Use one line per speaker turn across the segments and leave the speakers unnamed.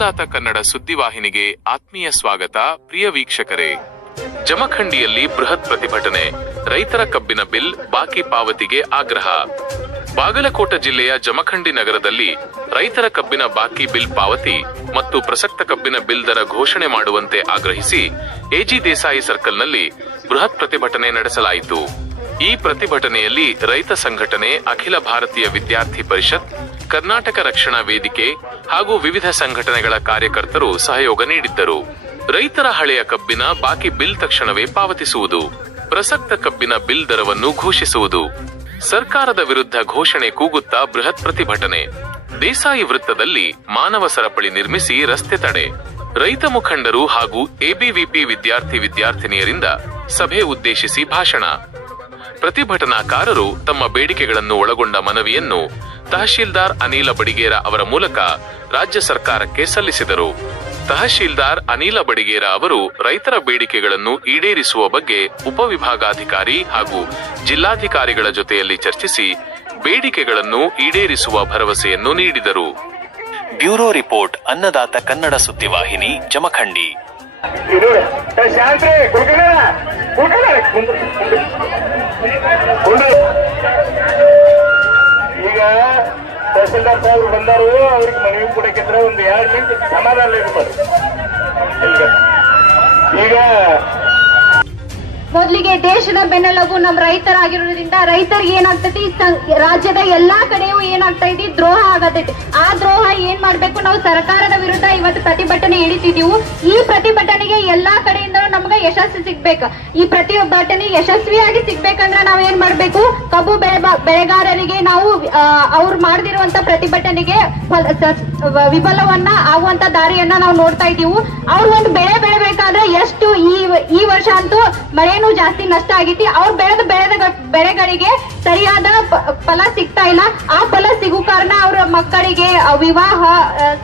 ಅನ್ನದಾತ ಕನ್ನಡ ಸುದ್ದಿವಾಹಿನಿಗೆ ಆತ್ಮೀಯ ಸ್ವಾಗತ, ಪ್ರಿಯ ವೀಕ್ಷಕರೇ. ಜಮಖಂಡಿಯಲ್ಲಿ ಬೃಹತ್ ಪ್ರತಿಭಟನೆ, ರೈತರ ಕಬ್ಬಿನ ಬಿಲ್, ಬಾಕಿ ಪಾವತಿಗೆ ಆಗ್ರಹ. ಬಾಗಲಕೋಟ ಜಿಲ್ಲೆಯ ಜಮಖಂಡಿ ನಗರದಲ್ಲಿ ರೈತರ ಕಬ್ಬಿನ ಬಾಕಿ ಬಿಲ್ ಪಾವತಿ ಮತ್ತು ಪ್ರಸಕ್ತ ಕಬ್ಬಿನ ಬಿಲ್ ದರ ಘೋಷಣೆ ಮಾಡುವಂತೆ ಆಗ್ರಹಿಸಿ ಎಜಿ ದೇಸಾಯಿ ಸರ್ಕಲ್ನಲ್ಲಿ ಬೃಹತ್ ಪ್ರತಿಭಟನೆ ನಡೆಸಲಾಯಿತು. ಈ ಪ್ರತಿಭಟನೆಯಲ್ಲಿ ರೈತ ಸಂಘಟನೆ, ಅಖಿಲ ಭಾರತೀಯ ವಿದ್ಯಾರ್ಥಿ ಪರಿಷತ್ ಕರ್ನಾಟಕ ರಕ್ಷಣಾ ವೇದಿಕೆ ಹಾಗೂ ವಿವಿಧ ಸಂಘಟನೆಗಳ ಕಾರ್ಯಕರ್ತರು ಸಹಯೋಗ ನೀಡಿದ್ದರು. ರೈತರ ಹಳೆಯ ಕಬ್ಬಿನ ಬಾಕಿ ಬಿಲ್ ತಕ್ಷಣವೇ ಪಾವತಿಸುವುದು, ಪ್ರಸಕ್ತ ಕಬ್ಬಿನ ಬಿಲ್ ದರವನ್ನು ಘೋಷಿಸುವುದು. ಸರ್ಕಾರದ ವಿರುದ್ಧ ಘೋಷಣೆ ಕೂಗುತ್ತಾ ಬೃಹತ್ ಪ್ರತಿಭಟನೆ. ದೇಸಾಯಿ ವೃತ್ತದಲ್ಲಿ ಮಾನವ ಸರಪಳಿ ನಿರ್ಮಿಸಿ ರಸ್ತೆ ತಡೆ. ರೈತ ಮುಖಂಡರು ಹಾಗೂ ಎಬಿವಿಪಿ ವಿದ್ಯಾರ್ಥಿ ವಿದ್ಯಾರ್ಥಿನಿಯರಿಂದ ಸಭೆ ಉದ್ದೇಶಿಸಿ ಭಾಷಣ. ಪ್ರತಿಭಟನಾಕಾರರು ತಮ್ಮ ಬೇಡಿಕೆಗಳನ್ನು ಒಳಗೊಂಡ ಮನವಿಯನ್ನು ತಹಶೀಲ್ದಾರ್ ಅನಿಲ ಬಡಿಗೇರ ಅವರ ಮೂಲಕ ರಾಜ್ಯ ಸರ್ಕಾರಕ್ಕೆ ಸಲ್ಲಿಸಿದರು ತಹಶೀಲ್ದಾರ್ ಅನಿಲ ಬಡಿಗೇರ ಅವರು ರೈತರ ಬೇಡಿಕೆಗಳನ್ನು ಈಡೇರಿಸುವ ಬಗ್ಗೆ ಉಪವಿಭಾಗಾಧಿಕಾರಿ ಹಾಗೂ ಜಿಲ್ಲಾಧಿಕಾರಿಗಳ ಜೊತೆಯಲ್ಲಿ ಚರ್ಚಿಸಿ ಬೇಡಿಕೆಗಳನ್ನು ಈಡೇರಿಸುವ ಭರವಸೆಯನ್ನು ನೀಡಿದರು
ಬ್ಯೂರೋ ರಿಪೋರ್ಟ್ ಅನ್ನದಾತ ಕನ್ನಡ ಸುದ್ದಿವಾಹಿನಿ ಜಮಖಂಡಿ
ಈಗ ತಹಸೀಲ್ದಾರ್ ಸಾಹೇಬ್ರು ಬಂದಾರು ಅವ್ರಿಗೆ ಮನವಿ ಕೊಡಕ್ಕಿದ್ರೆ ಒಂದು ಎರಡು ಮಿನಿಟ್ ಸಮಾಧಾನ ಇರ್ಬೋದು. ಈಗ
ಮೊದಲಿಗೆ ದೇಶದ ಬೆನ್ನೆಲುಬು ನಮ್ಮ ರೈತರಾಗಿರೋದ್ರಿಂದ ರೈತರಿಗೆ ಏನಾಗ್ತೈತಿ ರಾಜ್ಯದ ಎಲ್ಲಾ ಕಡೆಯೂ ಏನಾಗ್ತೈತಿ, ದ್ರೋಹ ಆಗತೈತಿ. ಆ ದ್ರೋಹ ಏನ್ ಮಾಡ್ಬೇಕು ನಾವು ಸರ್ಕಾರದ ವಿರುದ್ಧ ಇವತ್ತು ಪ್ರತಿಭಟನೆ ಇಳಿತಿದೀವು ಈ ಪ್ರತಿಭಟನೆಗೆ ಎಲ್ಲಾ ಕಡೆಯಿಂದ ನಮ್ಗೆ ಯಶಸ್ಸು ಸಿಗ್ಬೇಕು. ಈ ಪ್ರತಿಭಟನೆ ಯಶಸ್ವಿಯಾಗಿ ಸಿಗ್ಬೇಕಂದ್ರೆ ನಾವ್ ಏನ್ ಮಾಡ್ಬೇಕು? ಕಬ್ಬು ಬೆಳೆ, ಬೆಳೆಗಾರರಿಗೆ ನಾವು ಅವ್ರು ಮಾಡದಿರುವಂತ ಪ್ರತಿಭಟನೆಗೆ ಫಲ- ವಿಫಲವನ್ನ ಆಗುವಂತ ದಾರಿಯನ್ನ ನಾವು ನೋಡ್ತಾ ಇದೀವು. ಅವ್ರು ಒಂದು ಬೆಳೆ ಬೆಳಿಬೇಕಾದ್ರೆ ಎಷ್ಟು ಈ ಈ ವರ್ಷ ಅಂತೂ ಮಳೆನೂ ಜಾಸ್ತಿ ನಷ್ಟ ಆಗೈತಿ ಅವ್ರು ಬೆಳೆದ ಬೆಳೆದ ಬೆಳೆಗಳಿಗೆ ಸರಿಯಾದ ಫಲ ಸಿಗ್ತಾ ಇಲ್ಲ. ಆ ಫಲ ಸಿಗೋ ಕಾರಣ ಅವರ ಮಕ್ಕಳಿಗೆ ವಿವಾಹ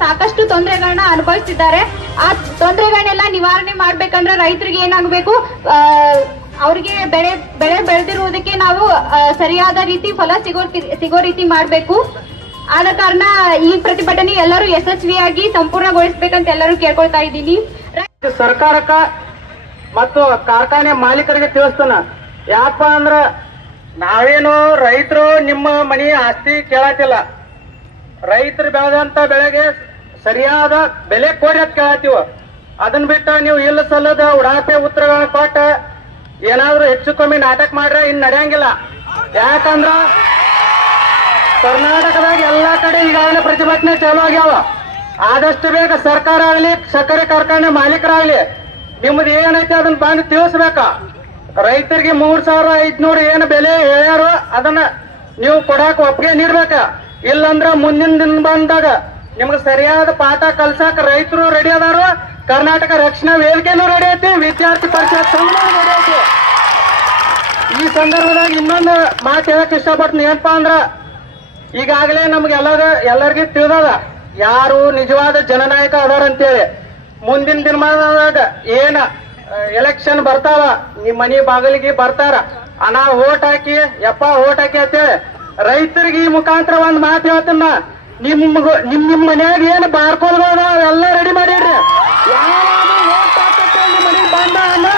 ಸಾಕಷ್ಟು ತೊಂದರೆಗಳನ್ನ ಅನುಭವಿಸ್ತಿದ್ದಾರೆ. ಆ ತೊಂದರೆಗಳನ್ನೆಲ್ಲ ನಿವಾರಣೆ ಮಾಡ್ಬೇಕಂದ್ರೆ ರೈತರಿಗೆ ಏನಾಗಬೇಕು? ಅವ್ರಿಗೆ ಬೆಳೆ ಬೆಳೆ ಬೆಳೆದಿರುವುದಕ್ಕೆ ನಾವು ಸರಿಯಾದ ರೀತಿ ಫಲ ಸಿಗೋ ಸಿಗೋ ರೀತಿ ಮಾಡ್ಬೇಕು. ಆದ ಕಾರಣ ಈ ಪ್ರತಿಭಟನೆ ಎಲ್ಲರೂ ಯಶಸ್ವಿಯಾಗಿ ಸಂಪೂರ್ಣಗೊಳಿಸ್ಬೇಕಂತ ಎಲ್ಲರೂ ಕೇಳ್ಕೊಳ್ತಾ ಇದ್ದೀನಿ.
ಸರ್ಕಾರಕ್ಕ ಮತ್ತು ಕಾರ್ಖಾನೆ ಮಾಲೀಕರಿಗೆ ತಿಳಿಸ್ತಾನ. ಯಾಕಪ್ಪ ಅಂದ್ರ ನಾವೇನು ರೈತರು ನಿಮ್ಮ ಮನಿ ಆಸ್ತಿ ಕೇಳತ್ತಿಲ್ಲ. ರೈತರು ಬೆಳೆದಂತ ಬೆಳೆಗೆ ಸರಿಯಾದ ಬೆಲೆ ಕೊಡಿ ಅಂತ ಕೇಳತ್ತೀವ. ಅದನ್ನ ಬಿಟ್ಟು ನೀವು ಇಲ್ಲ ಸಲ್ಲದ ಉಡಾಪೆ ಉತ್ತರಗಳನ್ನ ಕೊಟ್ಟ ಏನಾದ್ರೂ ಹೆಚ್ಚು ಕಮ್ಮಿ ನಾಟಕ ಮಾಡ್ರೆ ಇನ್ ನಡೆಯಂಗಿಲ್ಲ. ಯಾಕಂದ್ರ ಕರ್ನಾಟಕದಾಗ ಎಲ್ಲಾ ಕಡೆ ಈಗಾಗಲೇ ಪ್ರತಿಭಟನೆ ಚಾಲೂ ಆಗ್ಯಾವ. ಆದಷ್ಟು ಬೇಗ ಸರ್ಕಾರ ಆಗಲಿ, ಸಕ್ಕರೆ ಕಾರ್ಖಾನೆ ಮಾಲೀಕರಾಗಲಿ ನಿಮ್ದು ಏನೈತೆ ಅದನ್ನ ಬಂದು ತಿಳಿಸ್ಬೇಕ. ರೈತರಿಗೆ ಮೂರ್ ಸಾವಿರ ಐದ್ನೂರು ಏನು ಬೆಲೆ ಹೇಳ್ಯಾರು ಅದನ್ನ ನೀವು ಕೊಡಾಕ ಒಪ್ಪಿಗೆ ನೀಡ್ಬೇಕ. ಇಲ್ಲಂದ್ರ ಮುಂದಿನ ದಿನ ಬಂದಾಗ ನಿಮ್ಗೆ ಸರಿಯಾದ ಪಾಠ ಕಲ್ಸಾಕ ರೈತರು ರೆಡಿ ಅದಾರು, ಕರ್ನಾಟಕ ರಕ್ಷಣಾ ವೇದಿಕೆನೂ ರೆಡಿ ಐತಿ, ವಿದ್ಯಾರ್ಥಿ ಪರಿಷತ್ ರೆಡಿ ಈ ಸಂದರ್ಭದಾಗ ಇನ್ನೊಂದು ಮಾತು ಹೇಳಕ್ ಇಷ್ಟಪಡ್ತೀನಿ ಏನಪ್ಪಾ ಅಂದ್ರ, ಈಗಾಗಲೇ ನಮ್ಗೆ ಎಲ್ಲರ ಎಲ್ಲರಿಗೂ ತಿಳಿದದ. ಯಾರು ನಿಜವಾದ ಜನನಾಯಕ ಅದಾರಂತೇಳಿ. ಮುಂದಿನ ದಿನಮಾನದಾಗ ಏನ ಎಲೆಕ್ಷನ್ ಬರ್ತಾವ, ನಿಮ್ಮ ಮನಿ ಬಾಗಿಲಿಗೆ ಬರ್ತಾರ. ಅನಾ ಓಟ್ ಹಾಕಿ, ಯಪ್ಪ ಓಟ್ ಹಾಕಿ ಅಂತೇಳಿ ರೈತರಿಗೆ ಈ ಮುಖಾಂತರ ಒಂದ್ ಮಾತು ಹೇಳ್ತನ್ನ ನಿಮ್ ನಿಮ್ ನಿಮ್ ಮನ್ಯಾಗ ಏನ್ ಬಾರ್ಕೋಲ್ಗಳು ಅವೆಲ್ಲ ರೆಡಿ ಮಾಡಿಡ್ರಿ. ಬಂದ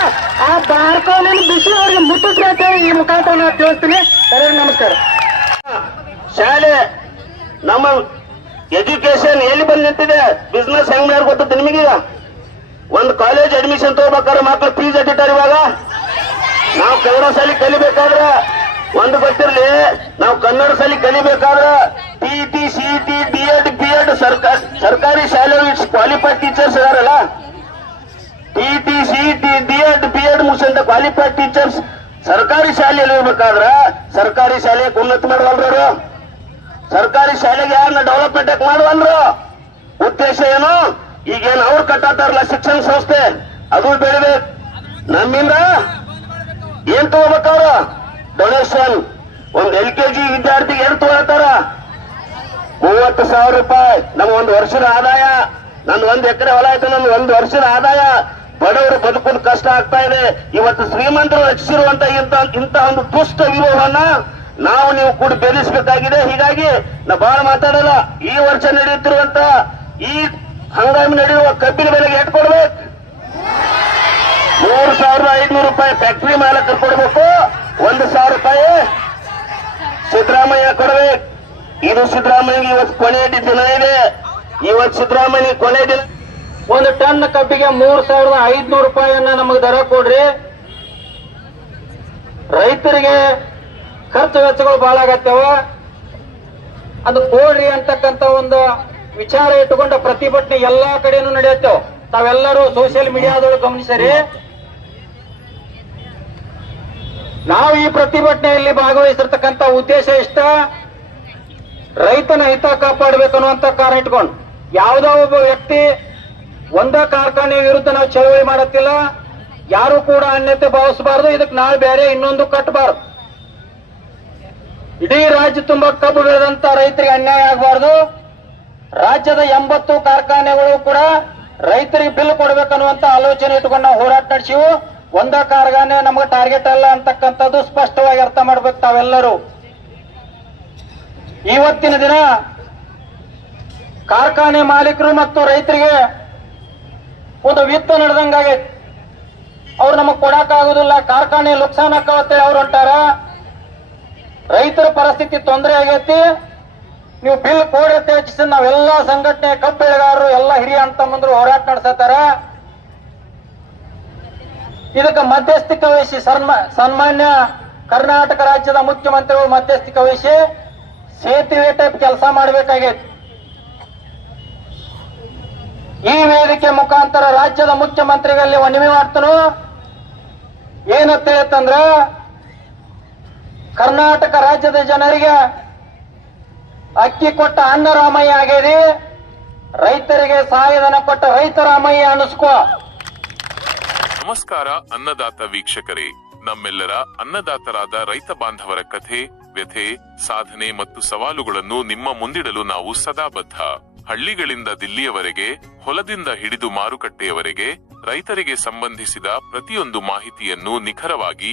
ಆ ಬಾರ್ಕೋಲಿನ ಬಿಸಿ ಅವ್ರಿಗೆ ಮುಟ್ಟಿಸ್ರಿ ಅಂತೇಳಿ ಈ ಮುಖಾಂತರ ನಾನು ತಿಳಿಸ್ತೀನಿ. ಸರಿ ನಮಸ್ಕಾರ.
ಶಾಲೆ ನಮ್ಮ ಎಜುಕೇಶನ್ ಎಲ್ಲಿ ಬಂದ್ ನಿಂತಿದೆ ಬಿಸ್ನೆಸ್ ಹೆಂಗ್ ಮಾಡಿ ಗೊತ್ತದ ನಿಮಗೀಗ? ಒಂದು ಕಾಲೇಜ್ ಅಡ್ಮಿಷನ್ ತಗೋಬೇಕಾದ್ರೆ ಮಕ್ಕಳು ಫೀಸ್ ಎಟ್ಟಿಟ್ಟಾರ ಇವಾಗ? ನಾವು ಕನ್ನಡ ಸಾಲಿ ಕಲಿಬೇಕಾದ್ರೆ ಒಂದು ಗೊತ್ತಿರ್ಲಿ, ನಾವು ಕನ್ನಡ ಸಾಲಿ ಕಲಿಬೇಕಾದ್ರೆ T C T D ed B ed ಸರ್ಕಾರ ಸರ್ಕಾರಿ ಶಾಲೆ ಕ್ವಾಲಿಫೈಡ್ ಟೀಚರ್ಸ್ ಇದಾರಲ್ಲ? T T D ed B ed ಮುಗಿಸಂತ qualified teachers ಸರ್ಕಾರಿ ಶಾಲೆಯಲ್ಲಿ ಇರ್ಬೇಕಾದ್ರ ಸರ್ಕಾರಿ ಶಾಲೆಗೆ ಉನ್ನತ ಮಾಡುವಲ್ರು ಸರ್ಕಾರಿ ಶಾಲೆಗೆ ಯಾರನ್ನ ಡೆವಲಪ್ಮೆಂಟ್ ಯಾಕೆ ಮಾಡುವಲ್ರು ಉದ್ದೇಶ ಏನು? ಈಗೇನು ಅವ್ರು ಕಟ್ಟಾತಾರಲ್ಲ ಶಿಕ್ಷಣ ಸಂಸ್ಥೆ? ಅದು ಬೆಳಿಬೇಕು ನಮ್ಮಿಂದ ಏನ್ ತಗೋಬೇಕವ್ರು? ಡೊನೇಷನ್ ಒಂದ್ ಎಲ್ ಕೆ ಜಿ ವಿದ್ಯಾರ್ಥಿಗೆ ಏನ್ ತಗೋತಾರ ಮೂವತ್ತು ಸಾವಿರ ರೂಪಾಯಿ. ನಮ್ಮ ಒಂದು ವರ್ಷದ ಆದಾಯ. ನಂದು ಒಂದ್ ಎಕರೆ ಹೊಲ ಆಯ್ತು ನನ್ ಒಂದು ವರ್ಷದ ಆದಾಯ. ಬಡವರು ಬದುಕೊಂಡು ಕಷ್ಟ ಆಗ್ತಾ ಇದೆ. ಇವತ್ತು ಶ್ರೀಮಂತರು ರಚಿಸಿರುವಂತ ಇಂತ ಇಂತ ಒಂದು ದುಷ್ಟ ವಿರೋಹವನ್ನ ನಾವು ನೀವು ಕೂಡ ಬೆದರಿಸಬೇಕಾಗಿದೆ. ಹೀಗಾಗಿ ನಾ ಬಹಳ ಮಾತಾಡಲ್ಲ, ಈ ವರ್ಷ ನಡೆಯುತ್ತಿರುವಂತ ಈ ಹಂಗಾಮಿ ನಡೆಯುವ ಕಬ್ಬಿನ ಬೆಲೆಗೆ ಎಷ್ಟು ಕೊಡ್ಬೇಕು? ಮೂರು ಸಾವಿರದ ಐದುನೂರು ರೂಪಾಯಿ ಫ್ಯಾಕ್ಟರಿ ಮಾಲಕರು ಕೊಡಬೇಕು. ಒಂದು ಸಾವಿರ ರೂಪಾಯಿ ಸಿದ್ದರಾಮಯ್ಯ ಕೊಡಬೇಕು. ಇದು ಸಿದ್ದರಾಮಯ್ಯ ಇವತ್ತು ಕೊನೆಯ ದಿನ ಇದೆ. ಇವತ್ತು ಸಿದ್ದರಾಮಯ್ಯ ಕೊನೆ ದಿನ
ಒಂದು ಟನ್ ಕಬ್ಬಿಗೆ ಮೂರು ಸಾವಿರದ ಐದ್ನೂರು ರೂಪಾಯಿಯನ್ನ ನಮಗೆ ದರ ಕೊಡ್ರಿ. ರೈತರಿಗೆ ಖರ್ಚು ವೆಚ್ಚಗಳು ಬಹಳ ಆಗತ್ತವ? ಅದು ಕೊಡ್ರಿ ಅಂತಕ್ಕಂತ ಒಂದು ವಿಚಾರ ಇಟ್ಟುಕೊಂಡ ಪ್ರತಿಭಟನೆ ಎಲ್ಲಾ ಕಡೆನೂ ನಡೆಯುತ್ತೇವೆ. ತಾವೆಲ್ಲರೂ ಸೋಷಿಯಲ್ ಮೀಡಿಯಾದೊಳಗೆ ಗಮನಿಸರಿ. ನಾವು ಈ ಪ್ರತಿಭಟನೆಯಲ್ಲಿ ಭಾಗವಹಿಸಿರ್ತಕ್ಕಂಥ ಉದ್ದೇಶ ಇಷ್ಟ? ರೈತನ ಹಿತ ಕಾಪಾಡಬೇಕು ಅನ್ನುವಂತ ಕಾರಣ ಇಟ್ಕೊಂಡು. ಯಾವುದೋ ಒಬ್ಬ ವ್ಯಕ್ತಿ ಒಂದ ಕಾರ್ಖಾನೆ ವಿರುದ್ಧ ನಾವು ಚಳವಳಿ ಮಾಡತ್ತಿಲ್ಲ. ಯಾರು ಕೂಡ ಅನ್ಯತೆ ಭಾವಿಸಬಾರದು. ಇದಕ್ಕೆ ನಾಳೆ ಬೇರೆ ಇನ್ನೊಂದು ಕಟ್ಟಬಾರದು. ಇಡೀ ರಾಜ್ಯ ತುಂಬಾ ಕಬ್ಬು ಬೆಳೆದಂತ ರೈತರಿಗೆ ಅನ್ಯಾಯ ಆಗಬಾರದು. ರಾಜ್ಯದ ಎಂಬತ್ತು ಕಾರ್ಖಾನೆಗಳು ಕೂಡ ರೈತರಿಗೆ ಬಿಲ್ ಕೊಡ್ಬೇಕನ್ನುವಂತ ಆಲೋಚನೆ ಇಟ್ಕೊಂಡು ನಾವು ಹೋರಾಟ ನಡೆಸಿವು. ಒಂದ ಕಾರ್ಖಾನೆ ನಮಗೆ ಟಾರ್ಗೆಟ್ ಅಲ್ಲ ಅಂತಕ್ಕಂಥದ್ದು ಸ್ಪಷ್ಟವಾಗಿ ಅರ್ಥ ಮಾಡ್ಬೇಕು ತಾವೆಲ್ಲರೂ. ಇವತ್ತಿನ ದಿನ ಕಾರ್ಖಾನೆ ಮಾಲೀಕರು ಮತ್ತು ರೈತರಿಗೆ ಒಂದು ವಿತ್ತ ನಡೆದಂಗಾಗೈತಿ. ಅವ್ರು ನಮಗ್ ಕೊಡಕ್ ಆಗುದಿಲ್ಲ. ಕಾರ್ಖಾನೆ ನುಕ್ಸಾನ್ ಆಕ್ಕವತ್ತೇಳಿ ಅವ್ರು ಹೊಂಟಾರ. ರೈತರ ಪರಿಸ್ಥಿತಿ ತೊಂದರೆ ಆಗೈತಿ. ನೀವು ಬಿಲ್ ಕೊಡಿ ಅಂತ ಹೆಚ್ಚಿಸಿ ನಾವೆಲ್ಲ ಸಂಘಟನೆ ಕಬ್ಬು ಬೆಳೆಗಾರರು ಎಲ್ಲ ಹಿರಿಯ ಅಂತಂದ್ರು ಹೋರಾಟ ನಡೆಸತಾರ ಇದಕ್ಕೆ ಮಧ್ಯಸ್ಥಿಕೆ ವಹಿಸಿ ಸನ್ಮಾ, ಸನ್ಮಾನ್ಯ ಕರ್ನಾಟಕ ರಾಜ್ಯದ ಮುಖ್ಯಮಂತ್ರಿಗಳು ಮಧ್ಯಸ್ಥಿಕೆ ವಹಿಸಿ ಸೇತುವೆ ಟೈಪ್ ಕೆಲಸ ಮಾಡಬೇಕಾಗೈತಿ. ಈ ವೇದಿಕೆ ಮುಖಾಂತರ ರಾಜ್ಯದ ಮುಖ್ಯಮಂತ್ರಿಗಳಲ್ಲಿ ಮನವಿ ಮಾಡ್ತನು ಏನಂತ ಹೇಳ್ತಂದ್ರ ಕರ್ನಾಟಕ ರಾಜ್ಯದ ಜನರಿಗೆ ಅಕ್ಕಿ ಕೊಟ್ಟ ಅನ್ನ ರಾಮಯ್ಯ ರೈತರಿಗೆ ಸಹಾಯಧನ ಕೊಟ್ಟ ರೈತ ರಾಮಯ್ಯ ಅನಿಸ್ಕೋ.
ನಮಸ್ಕಾರ ಅನ್ನದಾತ ವೀಕ್ಷಕರೇ. ನಮ್ಮೆಲ್ಲರ ಅನ್ನದಾತರಾದ ರೈತ ಬಾಂಧವರ ಕಥೆ, ವ್ಯಥೆ, ಸಾಧನೆ ಮತ್ತು ಸವಾಲುಗಳನ್ನು ನಿಮ್ಮ ಮುಂದಿಡಲು ನಾವು ಸದಾ ಬದ್ಧ ಹಳ್ಳಿಗಳಿಂದ ದಿಲ್ಲಿಯವರೆಗೆ, ಹೊಲದಿಂದ ಹಿಡಿದು ಮಾರುಕಟ್ಟೆಯವರೆಗೆ ರೈತರಿಗೆ ಸಂಬಂಧಿಸಿದ ಪ್ರತಿಯೊಂದು ಮಾಹಿತಿಯನ್ನು ನಿಖರವಾಗಿ